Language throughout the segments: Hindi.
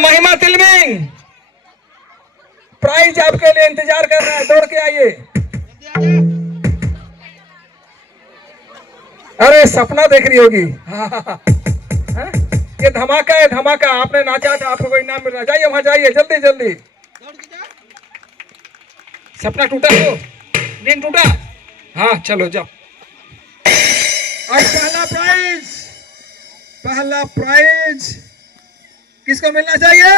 महिमा तिलमिंग प्राइज आपके लिए इंतजार कर रहा है, दौड़ के आइए। अरे सपना देख रही होगी। हाँ? ये धमाका है, धमाका। आपने नाचा था, आपको कोई इनाम मिल रहा है। जाइए वहां, जाइए जल्दी जल्दी। सपना टूटा हो, नींद टूटा। हाँ चलो जाओ। और पहला प्राइज किसको मिलना चाहिए?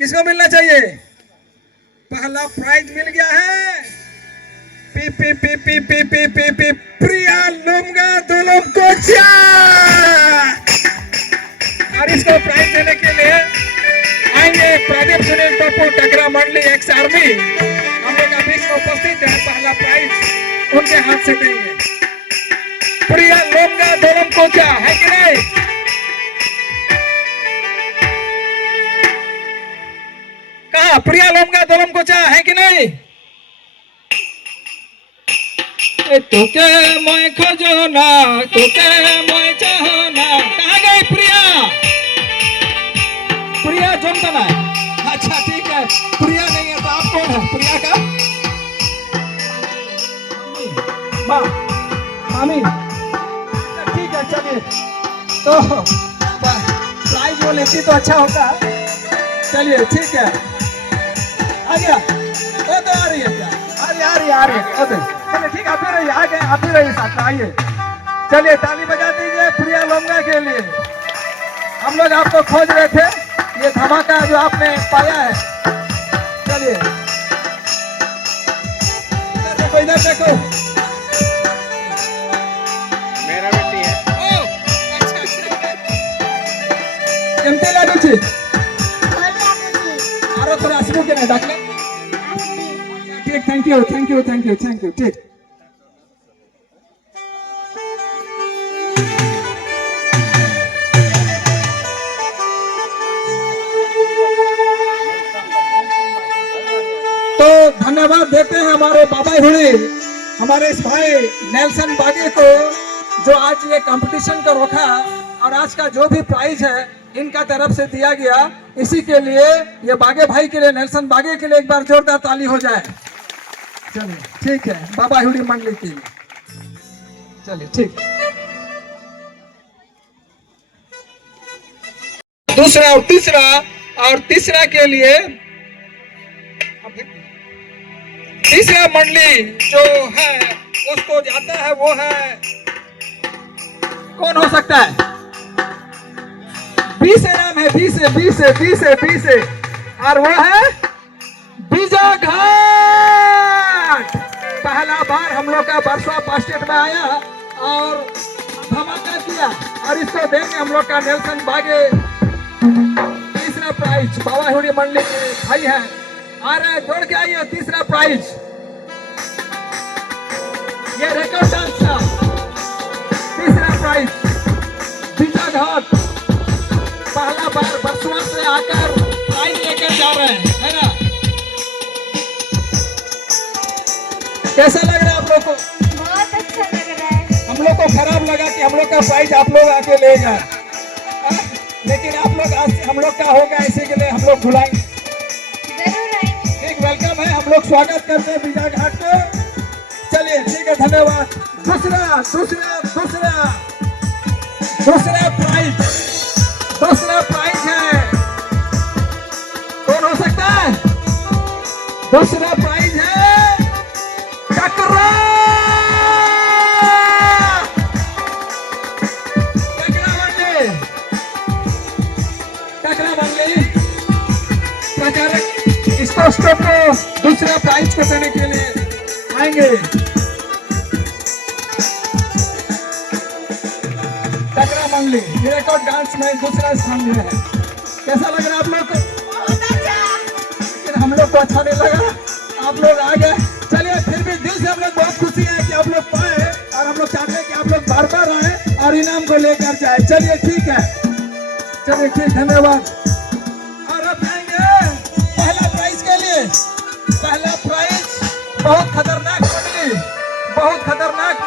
किसको मिलना चाहिए? पहला प्राइज मिल गया है P P P P P P P P Priya लुमगा दुलुमकोचा। और इसको प्राइज देने के लिए आएंगे प्रदीप सुनील टप्पू टकरा मंडली एक्स आर्मी। हम लोग अभी इसको उपस्थित है, पहला प्राइज उनके हाथ से देंगे। प्रिया लुमगा दुलुमकोचा है कि नहीं? कहा प्रिया लुमगा दुलुमकोचा है कि नहीं? तोके मैं खोजो ना, तोके मैं चाहो ना। कहाँ गई प्रिया? प्रिया जमता ना। अच्छा ठीक है, प्रिया नहीं है तो आप कौन है? प्रिया का माँ, मामी। ठीक है चलिए, तो प्राइज वो लेती तो अच्छा होता। चलिए ठीक है, आ गया। वो तो आ रही है क्या? आ रही है। चलिए ठीक है, आप ही रहिए, आ गए, आप ही रहिए साथ में। आइए चलिए, ताली बजा दीजिए प्रिया लुमगा के लिए। हम लोग आपको खोज रहे थे, ये धमाका जो आपने पाया है। चलिए इधर देखो, मेरा बेटी है। केमती लाଗୁଛି? आरो थोड़ा आसबो के ना डाकले। ठीक, थैंक यू ठीक। तो धन्यवाद देते हैं हमारे बाबा हुड़ी, हमारे इस भाई नेल्सन बागे को, जो आज ये कंपटीशन का रखा और आज का जो भी प्राइज है इनका तरफ से दिया गया। इसी के लिए, ये बागे भाई के लिए, नेल्सन बागे के लिए एक बार जोरदार ताली हो जाए। चलिए ठीक है, बाबा हुड़ी मंडली के लिए। चलिए ठीक। दूसरा और तीसरा के लिए, तीसरा मंडली जो है उसको जाता है, वो है, कौन हो सकता है? 20 नाम है, 20 और वो है बीजा घाट। पहला बार हम लोग का बरसवा पास स्टेट में आया और धमाका किया, और इसको देंगे हम लोग का नेल्सन बागे। तीसरा प्राइज बाबा हुड़ी मंडली के भाई है, आ रहे हैं, जोड़ के आइए। तीसरा प्राइज ये रिकॉर्ड डांस का तीसरा प्राइज बीजा घाट। पहला बार बरसुआ से आकर प्राइज लेकर जा रहे हैं, है ना? कैसा लग रहा है आप लोग को? बहुत अच्छा लग रहा है। हम लोग को खराब लगा कि हम लोग का प्राइज आप लोग आके ले जाए, लेकिन आप लोग हम लोग का होगा, इसी के लिए हम लोग बुलाएंगे। जरूर आएंगे। ठीक, वेलकम है, हम लोग स्वागत करते हैं बीजा घाट को। चलिए ठीक है, धन्यवाद। दूसरा प्राइज है, कौन हो सकता है? दूसरा प्राइज है टकरा मंडली प्रचारक इस पोस्टर को दूसरा प्राइज को देने के लिए आएंगे। टकरा मंडली रिकॉर्ड डांस में दूसरा स्थान मिला है। कैसा लग रहा है आप लोग को? बहुत अच्छा। लेकिन हम लोग को अच्छा नहीं लगा, आप लोग आ गए। चलिए, फिर भी दिल से हम लोग बहुत खुशी है कि आप लोग पाए, और हम लोग चाहते हैं कि आप लोग बार-बार आए और इनाम को लेकर जाए। चलिए ठीक है, चलिए ठीक, धन्यवाद। और अब आएंगे पहला प्राइज के लिए। पहला प्राइज बहुत खतरनाक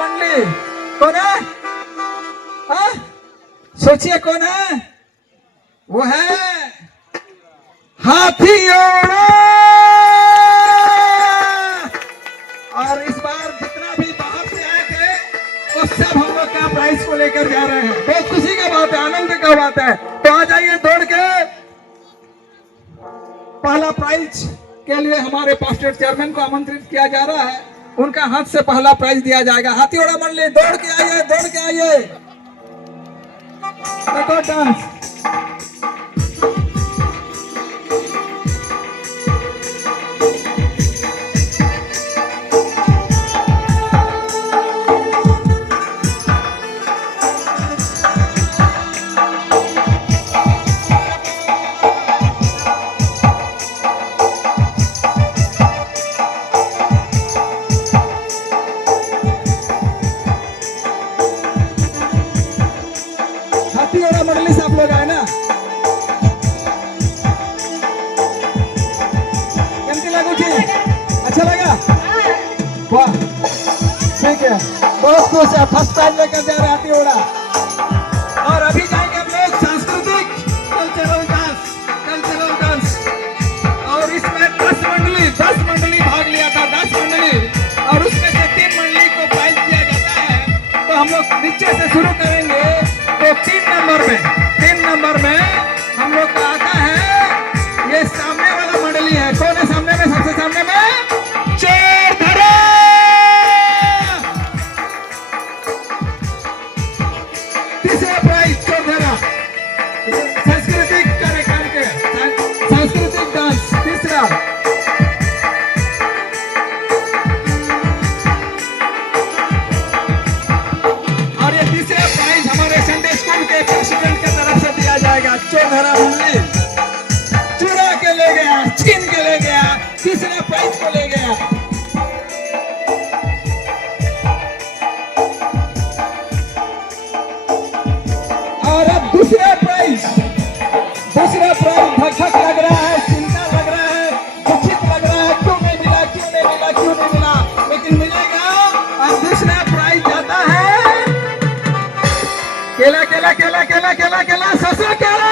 मंडली। कौन है? सोचिए कौन है? वो है हाथीओड़ा। और इस बार जितना भी बाहर से आए थे वो सब हम लोग का प्राइज को लेकर जा रहे हैं। बहुत खुशी का बात है, आनंद का बात है। तो आ जाइए दौड़ के। पहला प्राइज के लिए हमारे पास्टर चेयरमैन को आमंत्रित किया जा रहा है, उनका हाथ से पहला प्राइज दिया जाएगा। हाथीओड़ा मंडली दौड़ के आइए, दौड़ के आइए। देखो डांस। हाथीओड़ा मंडली से आप लोग आए ना? कैसी लागू जी? अच्छा लगा? वाह, ठीक है, बहुत खुश है। फर्स्ट प्राइज लेकर जा रहे हैं हाथीओड़ा। और अभी जाएंगे हम लोग सांस्कृतिक कल्चरल डांस। और इसमें 10 मंडली भाग लिया था, 10 मंडली। और उसमें से 3 मंडली को प्राइज दिया जाता है। तो हम लोग नीचे से शुरू करेंगे। तो 3 नंबर में हम लोग का आता है, ये सामने वाला मंडली है। कौन है सामने में? सबसे सामने में चोरधरा। तीसरा प्राइज चोरधरा, सांस्कृतिक कार्यक्रम के सांस्कृतिक डांस तीसरा। और ये तीसरा प्राइज हमारे संडे स्कूल के प्रेसिडेंट की तरफ से दिया जाएगा। चोरधरा मंडली चुरा के ले गया, छीन के ले गया, तीसरे प्राइज को ले गया। और अब दूसरा प्राइज धक लग रहा है, चिंता लग रहा है, दुखित लग रहा है। क्यों नहीं मिला, लेकिन मिलेगा। और दूसरा प्राइज जाता है केला ससुर केला।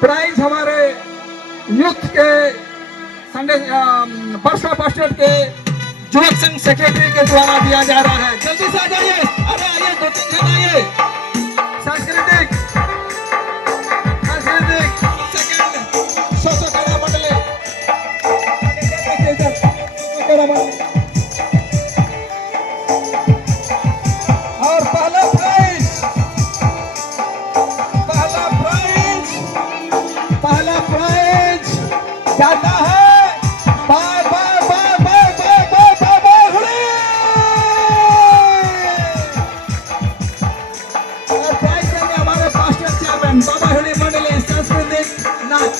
प्राइज हमारे यूथ के संडे बर्षा पास्टर के युवक संघ सेक्रेटरी के द्वारा दिया जा रहा है। जल्दी से आ जाइए, अरे आइए, 2-3 जन आइए। सांस्कृतिक सेकंड सोसो केला मंडली। और पहला प्राइज जाता है और प्राइज देंगे हमारे पास्टर चेयरमैन बाबाहुड़ी मंडली सांस्कृतिक नाच।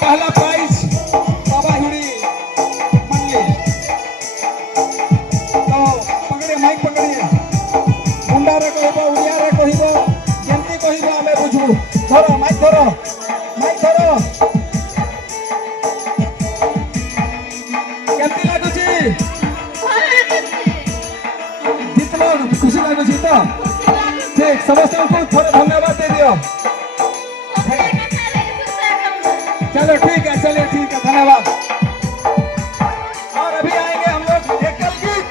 पहला प्राइज बाबाहुड़ी मंडली। तो पकड़िए, माइक पकड़िए। मुंडारे कहिबो, उड़ियारे कहिबो, जेमती कहिबो हमें बुझबू। धरो माइक, धरो। केमती लागुची? जितलो खुशी लागुची तो? ठीक, समस्त को थोड़ा धन्यवाद दे दियो। चलो ठीक है, धन्यवाद। और अभी आएंगे हम लोग एकल गीत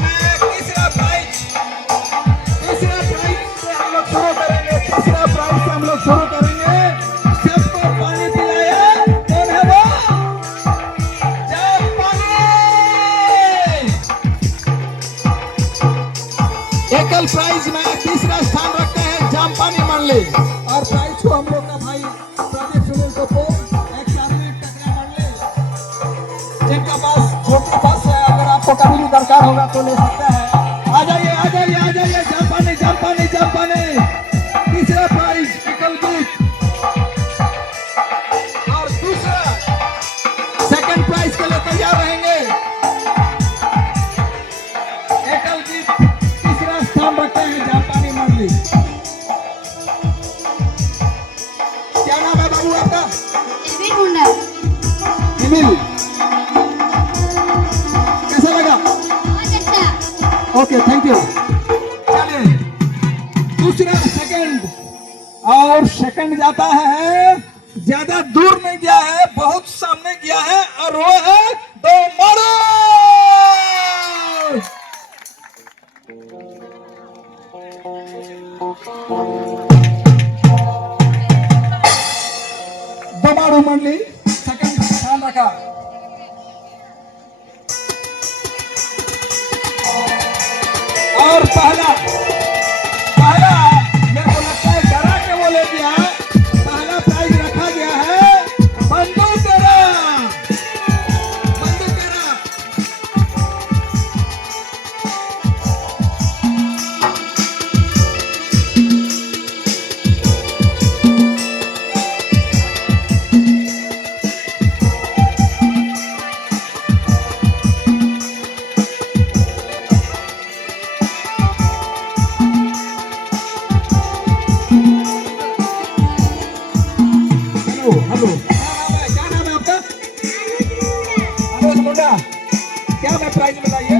में तीसरा प्राइज से हम लोग शुरू करेंगे। सबको पानी पिलाया। कौन है वो? जाम पानी। एकल प्राइज में तीसरा स्थान रखते हैं जाम पानी मंडली। और प्राइज को हम लोग का भाई प्रदीप सुनील कपूर, एक कैबिनेट टकरा मंडली, जिनका पास छोटी बस है, अगर आपको कभी भी दरकार होगा तो ले सकते हैं। आ जाइए, जाम पानी। तीसरा प्राइज एकल गीत। मंडली। क्या नाम है बाबू आपका? एविन मुंडा। एमिल, कैसा लगा? बहुत अच्छा। Okay, thank you. चलिए दूसरा सेकंड, और सेकंड जाता है, ज्यादा दूर नहीं गया है, बहुत सामने गया है, और वो है दो मारो। दमाड़ू मंडली सेकंड ध्यान रखा। और पहला पहला मेरे को लगता है डरा के वो ले गया। पहला प्राइज रखा गया है बंदूक तेरा, बंदूक तेरा। हेलो हेलो, क्या नाम है आपका? अनुज मुंडा। क्या मैं प्राइज बताइए,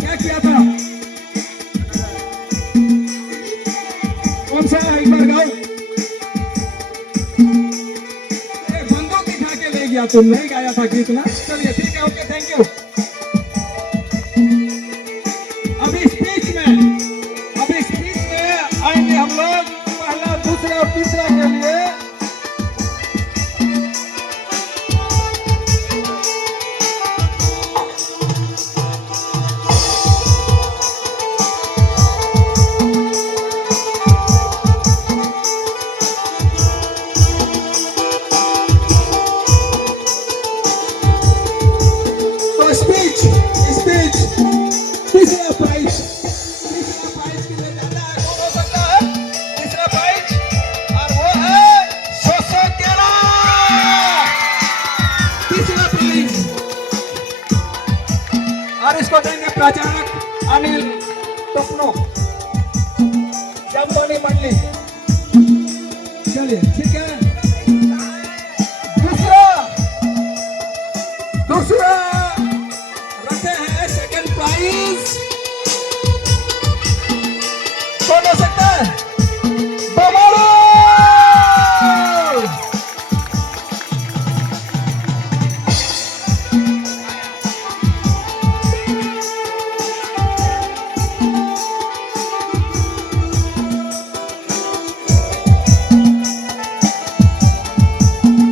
क्या किया था? कौन सा है, एक बार गाओ। बंदूक दिखा के ले गया, तुम नहीं गाया था गीत ना। चलिए ठीक है, ओके, थैंक यू। अभी स्पीच में आएंगे हम लोग, पहला दूसरा और तीसरा के लिए। तो स्पीच तीसरा प्राइज के लिए जाता है, कौन हो सकता है तीसरा प्राइज? और वो है 611 तीसरा प्राइज। और इसको देंगे प्रचारक अनिल टोपनो, जम्बानी मंडली। चलिए ठीक है। दूसरा रखे हैं सेकंड प्राइज, कौन हो सकता है? बमाड़ू।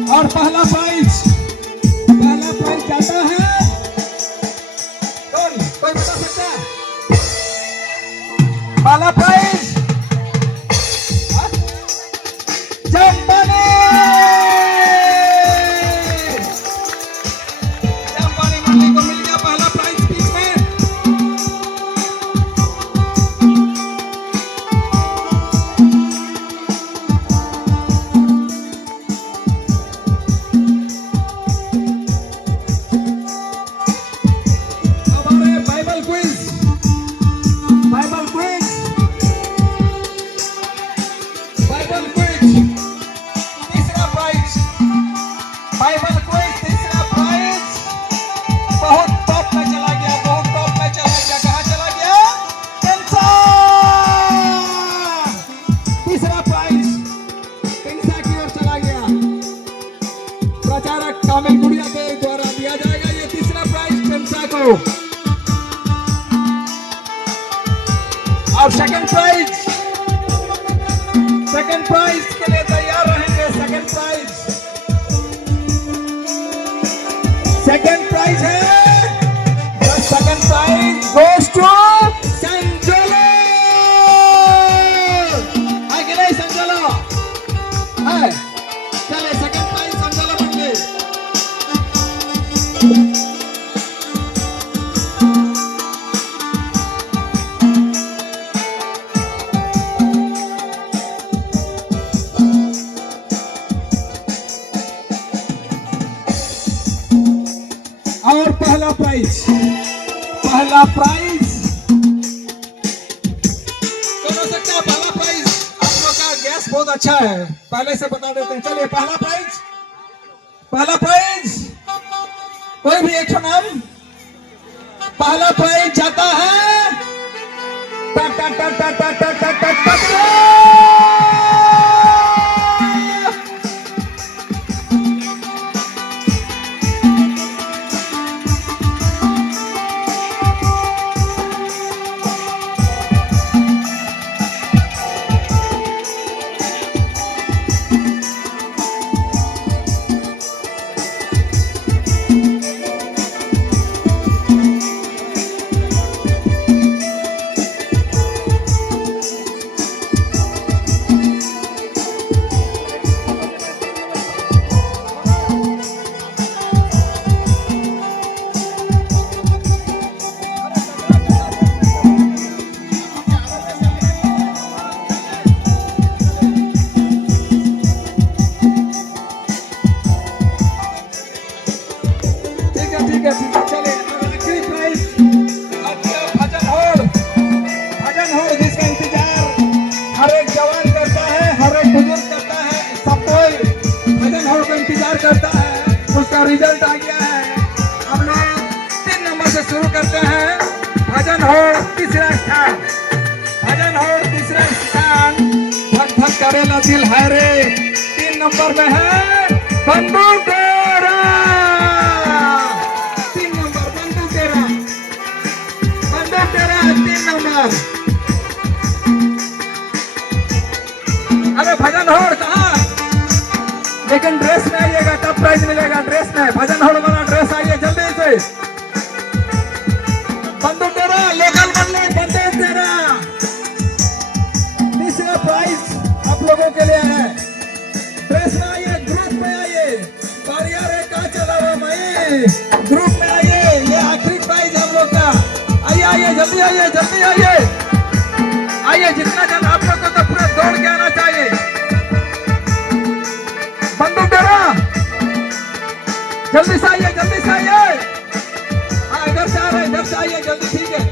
और पहला प्राइज जाता है, कौन, कोई बता सकता है? पहला प्राइज जम्बानी मंडली को मिल गया पहला प्राइज स्पीच में। बाइबल क्विज तीसरा प्राइज, बाइबल क्विज तीसरा प्राइज। बहुत टॉप में चला गया, कहाँ चला गया? तीसरा प्राइज कैंसा की ओर चला गया। प्रचारक कामिल गुड़िया के द्वारा दिया जाएगा ये तीसरा प्राइज कैंसा को। और सेकंड प्राइज के लिए तैयार रहेंगे। सेकंड प्राइज है, सेकंड प्राइज गोes to संजोलो। है कि नहीं संजोलो? है। चले सेकंड प्राइज संजोलो मंडली। और पहला प्राइज हो सकता है पहला प्राइज आप लोग का गैस बहुत अच्छा है, पहले से बता देते हैं। चलिए पहला प्राइज कोई भी एक नाम, पहला प्राइज जाता है टा टा टा टा टा टा टा टा टा ठीक है चलिए आखिरी प्राइज भजन हो जिसका इंतजार हर एक जवान करता है, हर एक बुजुर्ग करता है, सब कोई भजन हो का इंतजार करता है। उसका रिजल्ट आ गया है। हम लोग 3 नंबर से शुरू करते हैं। भजन हो तीसरा स्थान, धक धक करेला दिल है रे 3 नंबर में है बंदूक तेरा। 3 नंबर बंदूक तेरा 3 नंबर। अरे भजन होड़ कहाँ, लेकिन ड्रेस में आइएगा तब प्राइज मिलेगा। ड्रेस में भजन होड़ वाला ड्रेस आइए जल्दी से। बंदूक तेरा लोकल बंदूक तेरा तीसरा प्राइज आप लोगों के लिए है। ड्रेस में आइए, ग्रुप में आइए, बारिया रे का चला हुआ मैं ग्रुप में आइए। ये आखिरी प्राइज हम लोग का। आइए जल्दी आइए जितना जल्द आप लोग को तो पूरा दौड़ के आना चाहिए। बंदूक तेरा जल्दी से आइए। हाँ इधर से आ रहे, इधर से आइए जल्दी। ठीक है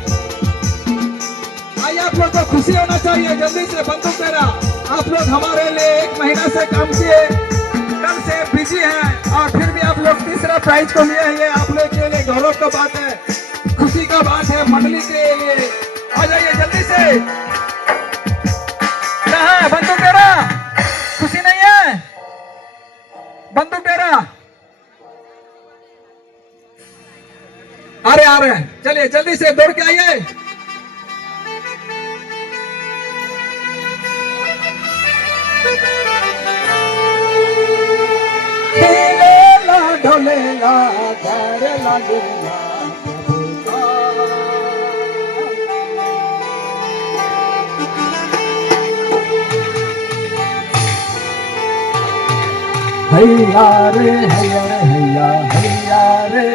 आइए, आप लोग को खुशी होना चाहिए। जल्दी से बंदूक तेरा। आप लोग हमारे लिए 1 महीना से काम किए, कल से बिजी हैं और फिर भी आप लोग तीसरा प्राइज को लिए हैं। ये आप लोग के लिए गौरव का बात है, खुशी का बात है मंडली के लिए। आ जाइए जल्दी से। क्या है बंदूक तेरा? खुशी नहीं है? बंदूक तेरा आ रहे हैं। चलिए जल्दी से दौड़ के आइए। ढोलेला डर लगेला हैया रे हैया रे।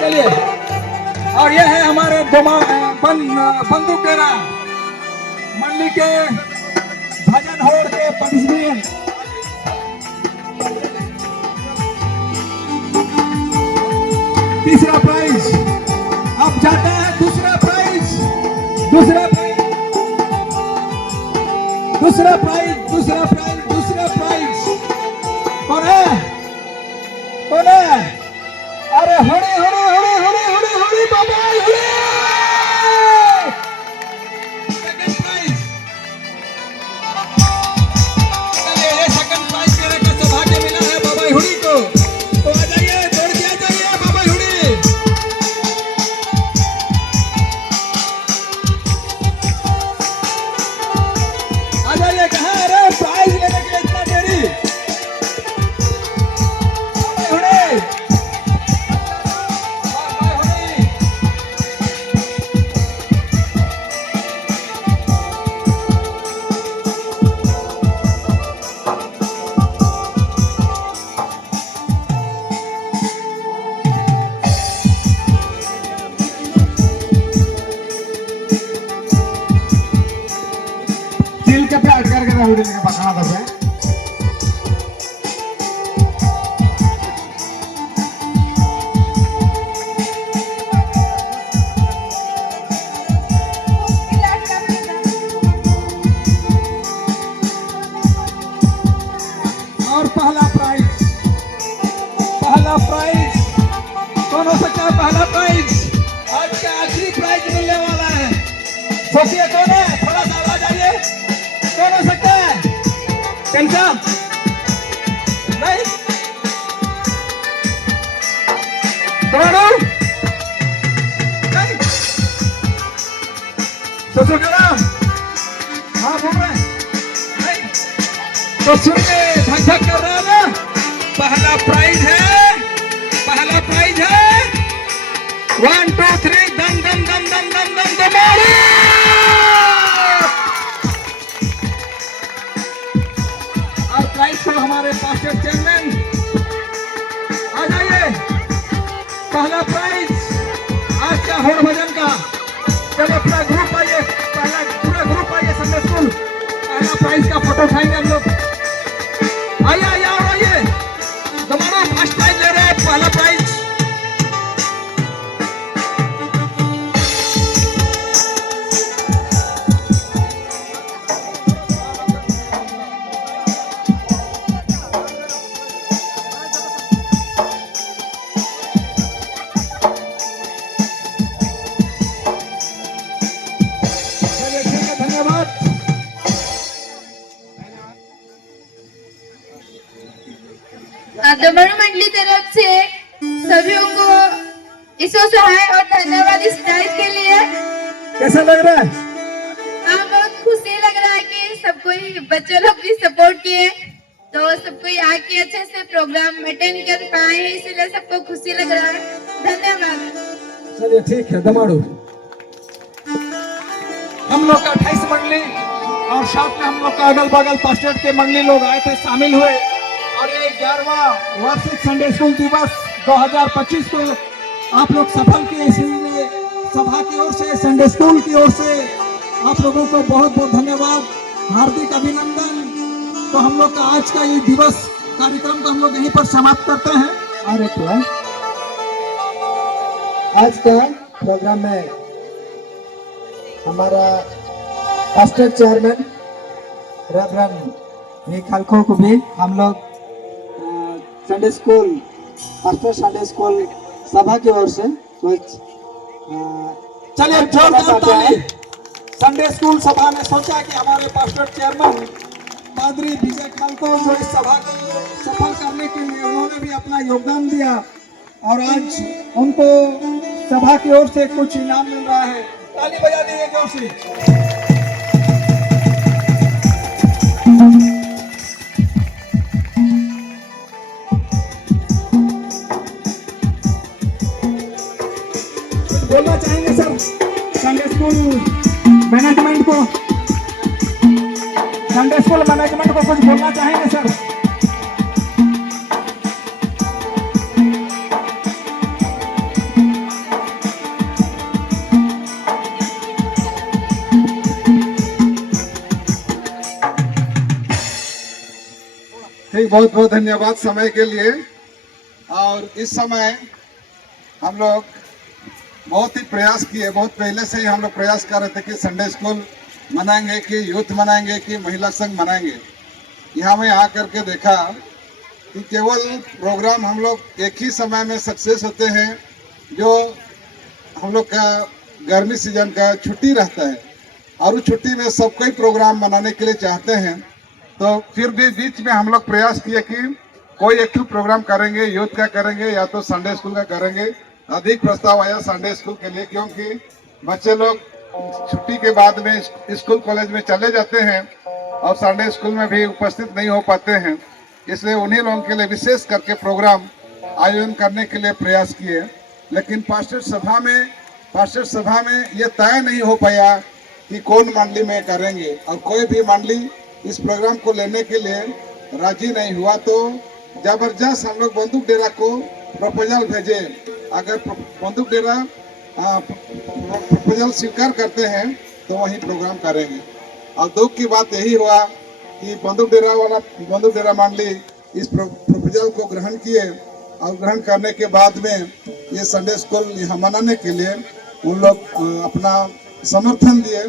चलिए और ये है हमारे बंदूक तेरा मंडली के भजन होड़ के पार्टिसिपेंट। तीसरा प्राइज अब जाता है। दूसरा प्राइज कौन है? अरे हरी बाबा हरी। Second prize. चलिए ये सेकंड प्राइज मेरे का सौभाग्य मिला है बाबा हुड़ी को। तो आ जाइए, दौड़ के आ जाइए बाबा हुड़ी। आ जाइए। कहाँ अरे प्राइज लेने के लिए इतना देरी? के प्यार करके राहुल ने पकड़ा था पे इलाज का सोचिए कौन है, थोड़ा सा आवाज आइए, कौन हो सकता है? टेंशन नहीं, तोड़ो नहीं, सोचो क्या नाम? हाँ बोल रहे हैं नहीं, तो सुनिए, धक धक कर रहा है ना, पहला प्राइज है, पहला प्राइज है 1 2 3 दम दम दम दम दम दम दमाड़े। और प्राइज को हमारे पास्टर चेयरमैन आ जाइए, पहला प्राइज आज का होड़ भजन का। चलिए पूरा ग्रुप आइए, पहला पूरा ग्रुप आइए संडे स्कूल, पहला प्राइज का फोटो उठाएंगे हम लोग। आइए आइए और आइए, तुम्हारा फर्स्ट प्राइज ले रहे हैं, पहला प्राइज। चलिए ठीक है, धन्यवाद। दमन मंडली तरफ से सभी को ईश्वर सहाय और धन्यवाद इस प्राइज के लिए। कैसा लग रहा है? बहुत खुशी लग रहा है कि सबको बच्चों लोग भी सपोर्ट किए, तो सबको आके अच्छे से प्रोग्राम अटेंड कर पाए हैं, इसलिए सबको खुशी लग रहा है। धन्यवाद। चलिए ठीक है, दमाड़ू हम लोग का 28 मंडली और साथ में हम लोग का अगल बगल पास्टर के मंडली लोग आए थे, शामिल हुए, और ये 11वां वार्षिक संडे स्कूल दिवस 2025 को आप लोग सफल किए। इसलिए सभा की ओर से, संडे स्कूल की ओर से आप लोगों को बहुत बहुत धन्यवाद, हार्दिक अभिनंदन। तो हम लोग का आज का ये दिवस कार्यक्रम को हम लोग यहीं पर समाप्त करते हैं। अरे तो आज का प्रोग्राम में हमारा पास्टर चेयरमैन रेवरेंड निखालखो को भी हम लोग Sunday school, pastor Sunday school सभा की ओर से कुछ चलिए जोरदार ताली। संडे स्कूल सभा ने सोचा कि हमारे पास्टर चेयरमैन पादरी विजय खालको जो इस सभा को सफल करने के लिए उन्होंने भी अपना योगदान दिया, और आज उनको सभा की ओर से कुछ इनाम मिल रहा है। ताली बजा दीजिए जोर से। बोलना चाहेंगे सर संडे स्कूल मैनेजमेंट को, संडे स्कूल मैनेजमेंट को कुछ बोलना चाहेंगे सर? ठीक, बहुत बहुत धन्यवाद समय के लिए। और इस समय हम लोग बहुत ही प्रयास किए, बहुत पहले से ही हम लोग प्रयास कर रहे थे कि संडे स्कूल मनाएंगे, कि यूथ मनाएंगे, कि महिला संघ मनाएंगे। यहाँ में आकर के देखा कि केवल प्रोग्राम हम लोग एक ही समय में सक्सेस होते हैं, जो हम लोग का गर्मी सीजन का छुट्टी रहता है, और उस छुट्टी में सब कोई प्रोग्राम मनाने के लिए चाहते हैं। तो फिर भी बीच में हम लोग प्रयास किए कि कोई एक ही प्रोग्राम करेंगे, यूथ का करेंगे या तो संडे स्कूल का करेंगे। अधिक प्रस्ताव आया संडे स्कूल के लिए, क्योंकि बच्चे लोग छुट्टी के बाद में स्कूल कॉलेज में चले जाते हैं और संडे स्कूल में भी उपस्थित नहीं हो पाते हैं, इसलिए उन्हीं लोगों के लिए विशेष करके प्रोग्राम आयोजन करने के लिए प्रयास किए। लेकिन पास्टर सभा में ये तय नहीं हो पाया कि कौन मंडली में करेंगे, और कोई भी मंडली इस प्रोग्राम को लेने के लिए राजी नहीं हुआ। तो जबरदस्त हम लोग बंदूक डेरा को प्रपोजल भेजे, अगर बंदूक डेरा प्रपोजल स्वीकार करते हैं तो वही प्रोग्राम करेंगे। और दुख की बात यही हुआ कि बंदूक डेरा मंडली इस प्रपोजल को ग्रहण किए, और ग्रहण करने के बाद में ये संडे स्कूल यहाँ मनाने के लिए उन लोग अपना समर्थन दिए।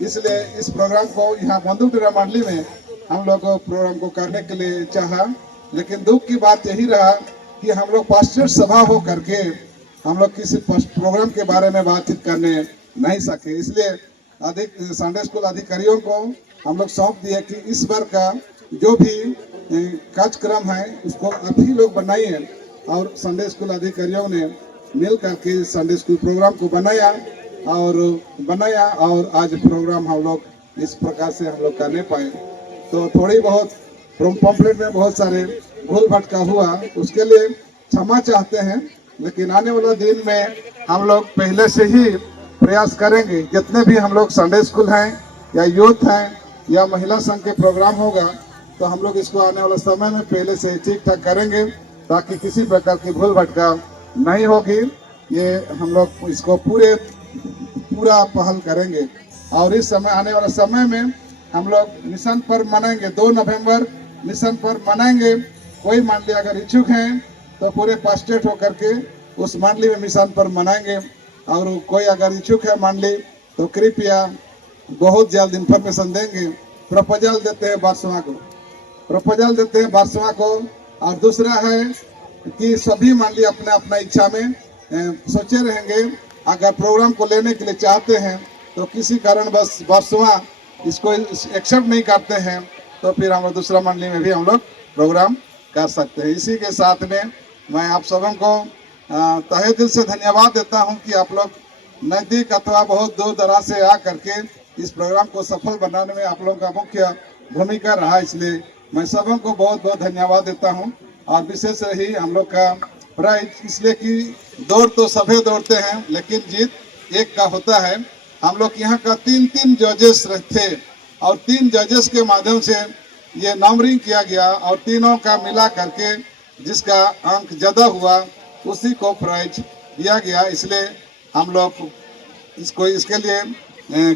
इसलिए इस प्रोग्राम को यहाँ बंदूक डेरा मंडली में हम लोग प्रोग्राम को करने के लिए चाहा। लेकिन दुख की बात यही रहा कि हम लोग पास्टर सभा हो करके हम लोग किसी प्रोग्राम के बारे में बातचीत करने नहीं सके। इसलिए संडे स्कूल अधिकारियों को हम लोग सौंप दिए कि इस बार का जो भी कार्यक्रम है उसको आप ही लोग बनाइए। और संडे स्कूल अधिकारियों ने मिल करके संडे स्कूल प्रोग्राम को बनाया और आज प्रोग्राम हम लोग इस प्रकार से हम लोग करने पाए। तो थोड़ी बहुत पॉम्पलेट में बहुत सारे भूल भटका हुआ, उसके लिए क्षमा चाहते हैं। लेकिन आने वाला दिन में हम लोग पहले से ही प्रयास करेंगे, जितने भी हम लोग संडे स्कूल हैं या यूथ हैं या महिला संघ के प्रोग्राम होगा तो हम लोग इसको आने वाला समय में पहले से ठीक ठाक करेंगे ताकि किसी प्रकार की भूल भटका नहीं होगी। ये हम लोग इसको पूरा पहल करेंगे। और इस समय आने वाला समय में हम लोग मिशन पर्व मनाएंगे, 2 नवंबर मिशन पर्व मनाएंगे। कोई मंडली अगर इच्छुक हैं तो पूरे पास्टेट होकर के उस मंडली में मिशन पर्व मनाएंगे। और कोई अगर इच्छुक है मंडली तो कृपया बहुत जल्द इन्फॉर्मेशन देंगे। प्रपोजल देते हैं बारसवा को। और दूसरा है कि सभी मंडली अपने अपना इच्छा में सोचे रहेंगे। अगर प्रोग्राम को लेने के लिए चाहते हैं तो किसी कारण बस बारसवा इसको एक्सेप्ट नहीं करते हैं तो फिर हम लोग दूसरा मंडली में भी हम लोग प्रोग्राम कर सकते हैं। इसी के साथ में मैं आप सबों को तहे दिल से धन्यवाद देता हूं कि आप लोग नज़दीक अथवा बहुत दूर दराज से आ करके इस प्रोग्राम को सफल बनाने में आप लोगों का मुख्य भूमिका रहा। इसलिए मैं सबों को बहुत बहुत धन्यवाद देता हूं। और विशेष ही हम लोग का प्राइज, इसलिए कि दौड़ तो सभी दौड़ते हैं लेकिन जीत एक का होता है। हम लोग यहाँ का 3 जजेस थे और 3 जजेस के माध्यम से ये नंबरिंग किया गया और तीनों का मिला करके जिसका अंक ज़्यादा हुआ उसी को प्राइज दिया गया। इसलिए हम लोग इसके लिए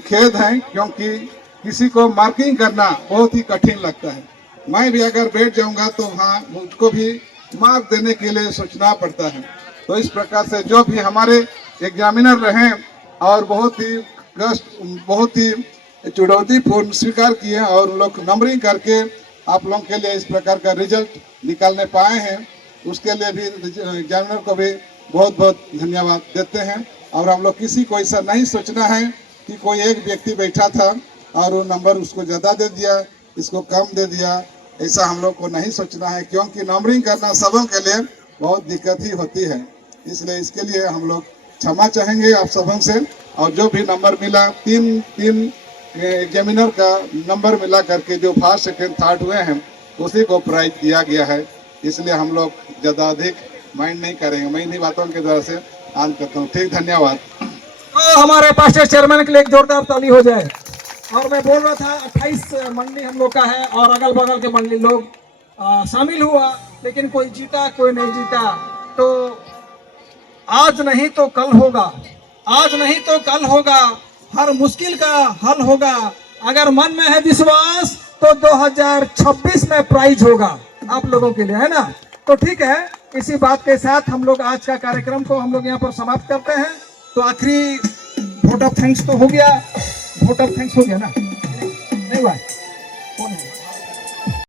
खेद है, क्योंकि किसी को मार्किंग करना बहुत ही कठिन लगता है। मैं भी अगर बैठ जाऊंगा तो हाँ मुझको भी मार्क देने के लिए सोचना पड़ता है। तो इस प्रकार से जो भी हमारे एग्जामिनर रहे और बहुत ही चुनौतीपूर्ण स्वीकार किए और लोग नंबरिंग करके आप लोगों के लिए इस प्रकार का रिजल्ट निकालने पाए हैं, उसके लिए भी एग्जामिनर को भी बहुत बहुत धन्यवाद देते हैं। और हम लोग किसी को ऐसा नहीं सोचना है कि कोई एक व्यक्ति बैठा था और वो नंबर उसको ज़्यादा दे दिया, इसको कम दे दिया, ऐसा हम लोग को नहीं सोचना है, क्योंकि नंबरिंग करना सबों के लिए बहुत दिक्कत ही होती है। इसलिए इसके लिए हम लोग क्षमा चाहेंगे आप सबों से। और जो भी नंबर मिला, तीन एग्जामिनर का नंबर मिला करके जो फर्स्ट सेकेंड थर्ड हुए हैं उसी को प्राइज दिया गया है। इसलिए हम लोग ज़्यादा अधिक माइंड नहीं करेंगे। मैं इन्हीं बातों के द्वारा से आन करता हूँ। ठीक, धन्यवाद। तो हमारे पास चेयरमैन के लिए एक जोरदार ताली हो जाए। और मैं बोल रहा था 28 मंडली हम लोग का है और अगल बगल के मंडली लोग शामिल हुआ, लेकिन कोई जीता कोई नहीं जीता। तो आज नहीं तो कल होगा, आज नहीं तो कल होगा, हर मुश्किल का हल होगा। अगर मन में है विश्वास तो 2026 में प्राइज होगा आप लोगों के लिए, है ना। तो ठीक है, इसी बात के साथ हम लोग आज का कार्यक्रम को हम लोग यहाँ पर समाप्त करते हैं। तो आखिरी वोट ऑफ थैंक्स तो हो गया, वोट ऑफ थैंक्स हो गया ना, नहीं हुआ? कौन है?